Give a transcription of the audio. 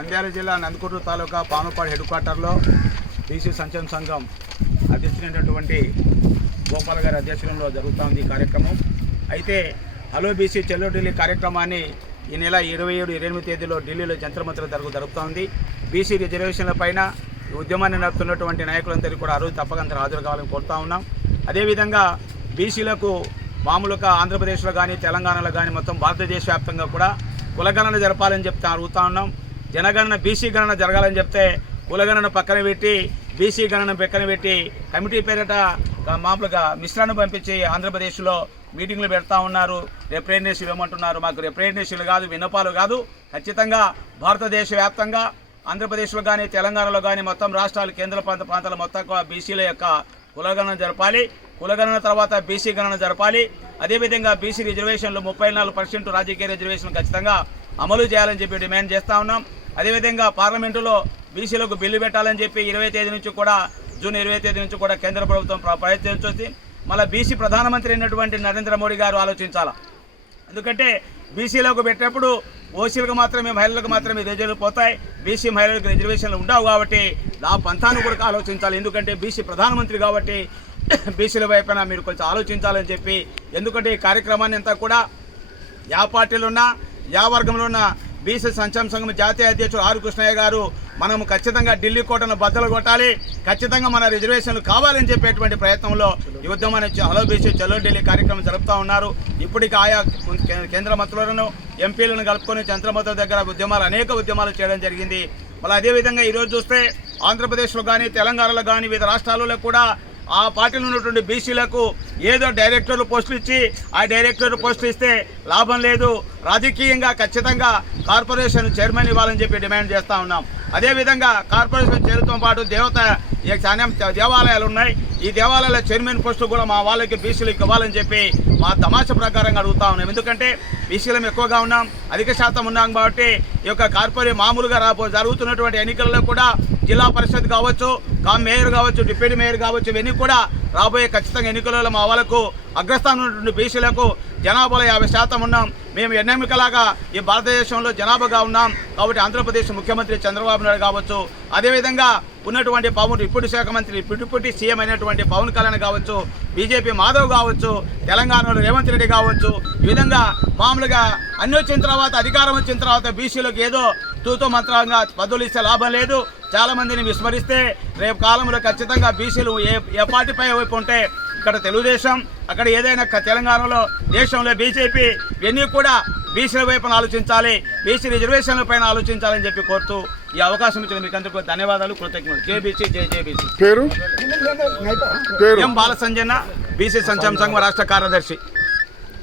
నంద్యాల జిల్లా నందకూరు తాలూకా పానుపాడు హెడ్ క్వార్టర్లో బీసీ సంక్షేమ సంఘం అధ్యక్షుడైనటువంటి గోపాల్ గారి అధ్యక్షంలో జరుగుతోంది ఈ కార్యక్రమం. అయితే హలో బీసీ చెల్లో ఢిల్లీ కార్యక్రమాన్ని ఈ నెల 27, 28 తేదీలో ఢిల్లీలో జంతర్ మంతర్ జరుగుతోంది. బీసీ రిజర్వేషన్ల పైన ఉద్యమాన్ని నడుపుతున్నటువంటి నాయకులందరూ కూడా ఆ రోజు తప్పకుండా హాజరు కావాలని కోరుతా ఉన్నాం. అదేవిధంగా బీసీలకు మామూలుగా ఆంధ్రప్రదేశ్లో కానీ తెలంగాణలో కానీ మొత్తం భారతదేశ వ్యాప్తంగా కూడా కులగణన జరపాలని చెప్తే అడుగుతా ఉన్నాం. జనగణన బీసీ గణన జరగాలని చెప్తే కులగణన పక్కన పెట్టి బీసీ గణన పక్కన పెట్టి కమిటీ పేరిట మామూలుగా మిశ్రాన్ని పంపించి ఆంధ్రప్రదేశ్లో మీటింగ్లు పెడతా ఉన్నారు. రిప్రజెంటేషన్ ఇవ్వమంటున్నారు. మాకు రిప్రజెంటేషన్లు కాదు, విన్నపాలు కాదు. ఖచ్చితంగా భారతదేశ వ్యాప్తంగా ఆంధ్రప్రదేశ్లో కానీ తెలంగాణలో కానీ మొత్తం రాష్ట్రాలు కేంద్ర ప్రాంతాల మొత్తం బీసీల యొక్క కులగణన జరపాలి. కులగణన తర్వాత బీసీ గణన జరపాలి. అదేవిధంగా బీసీ రిజర్వేషన్లు 34% రాజకీయ రిజర్వేషన్లు ఖచ్చితంగా అమలు చేయాలని చెప్పి డిమాండ్ చేస్తూ ఉన్నాం. అదేవిధంగా పార్లమెంటులో బీసీలకు బిల్లు పెట్టాలని చెప్పి 20 తేదీ నుంచి కూడా జూన్ 20 తేదీ నుంచి కూడా కేంద్ర ప్రభుత్వం ప్రయత్నించొచ్చి మళ్ళీ బీసీ ప్రధానమంత్రి అయినటువంటి నరేంద్ర మోడీ గారు ఆలోచించాలా. ఎందుకంటే బీసీలకు పెట్టినప్పుడు ఓసీలకు మాత్రమే మహిళలకు మాత్రమే రిజర్వేషన్లు పోతాయి, బీసీ మహిళలకు రిజర్వేషన్లు ఉండవు. కాబట్టి ఆ పంథాను కూడా ఆలోచించాలి. ఎందుకంటే బీసీ ప్రధానమంత్రి కాబట్టి బీసీల వైపున మీరు కొంచెం ఆలోచించాలని చెప్పి, ఎందుకంటే ఈ కార్యక్రమాన్ని అంతా కూడా యా పార్టీలో ఉన్నా యా వర్గంలో ఉన్న బీసీ సంక్షేమ సంఘం జాతీయ అధ్యక్షుడు ఆర్ కృష్ణయ్య గారు మనము ఖచ్చితంగా ఢిల్లీ కోటను బద్దలు కొట్టాలి, ఖచ్చితంగా మన రిజర్వేషన్లు కావాలని చెప్పేటువంటి ప్రయత్నంలో ఈ ఉద్యమాన్ని హలో బీసీ చలో ఢిల్లీ కార్యక్రమం జరుపుతూ ఉన్నారు. ఇప్పటికి ఆయా కేంద్ర మంత్రులను ఎంపీలను కలుపుకొని చంద్రమంత్రుల దగ్గర అనేక ఉద్యమాలు చేయడం జరిగింది. మళ్ళీ అదేవిధంగా ఈరోజు చూస్తే ఆంధ్రప్రదేశ్లో కానీ తెలంగాణలో కానీ వివిధ రాష్ట్రాలలో కూడా ఆ పార్టీలో ఉన్నటువంటి బీసీలకు ఏదో డైరెక్టర్లు పోస్టులు ఇచ్చి ఆ డైరెక్టర్ పోస్టులు ఇస్తే లాభం లేదు, రాజకీయంగా ఖచ్చితంగా కార్పొరేషన్ చైర్మన్ ఇవ్వాలని చెప్పి డిమాండ్ చేస్తూ ఉన్నాం. అదేవిధంగా కార్పొరేషన్ చైర్మన్తో పాటు దేవాలయాలు ఉన్నాయి. ఈ దేవాలయాల చైర్మన్ పోస్టు కూడా మా వాళ్ళకి బీసీలకు ఇవ్వాలని చెప్పి మా తమాషా ప్రకారంగా అడుగుతా ఉన్నాం. ఎందుకంటే బీసీలం ఎక్కువగా ఉన్నాం, అధిక శాతం ఉన్నాం కాబట్టి ఈ యొక్క కార్పొరేట్ మామూలుగా జరుగుతున్నటువంటి ఎన్నికల్లో కూడా జిల్లా పరిషత్ కావచ్చు, మేయర్ కావచ్చు, డిప్యూటీ మేయర్ కావచ్చు, ఇవన్నీ కూడా రాబోయే ఖచ్చితంగా ఎన్నికలలో మా వాళ్ళకు అగ్రస్థానం ఉన్నటువంటి బీసీలకు జనాభాలో 50% ఉన్నాం. మేము ఎన్నెమికలాగా ఈ భారతదేశంలో జనాభాగా ఉన్నాం. కాబట్టి ఆంధ్రప్రదేశ్ ముఖ్యమంత్రి చంద్రబాబు నాయుడు కావచ్చు, అదేవిధంగా ఉన్నటువంటి డిప్యూటీ శాఖ మంత్రి డిప్యూటీ సీఎం అయినటువంటి పవన్ కళ్యాణ్ కావచ్చు, బీజేపీ మాధవ్ కావచ్చు, తెలంగాణలో రేవంత్ రెడ్డి కావచ్చు, ఈ విధంగా మామూలుగా అన్ని వచ్చిన తర్వాత అధికారం వచ్చిన తర్వాత బీసీలకు ఏదో తూతో మంత్రంగా పదవులు ఇస్తే లాభం లేదు. చాలామందిని విస్మరిస్తే రేపు కాలంలో ఖచ్చితంగా బీసీలు ఏ పార్టీపై వైపు ఉంటే ఇక్కడ తెలుగుదేశం, అక్కడ ఏదైనా తెలంగాణలో దేశంలో బీజేపీ, ఇవన్నీ కూడా బీసీల వైపున ఆలోచించాలి, బీసీ రిజర్వేషన్ల పైన ఆలోచించాలని చెప్పి కోరుతూ ఈ అవకాశం ఇచ్చిన మీకు అందరికీ ధన్యవాదాలు, కృతజ్ఞతలు. JBC JBC. పేరు ఎం బాలసంజన, బీసీ సంక్షేమ సంఘం రాష్ట్ర కార్యదర్శి.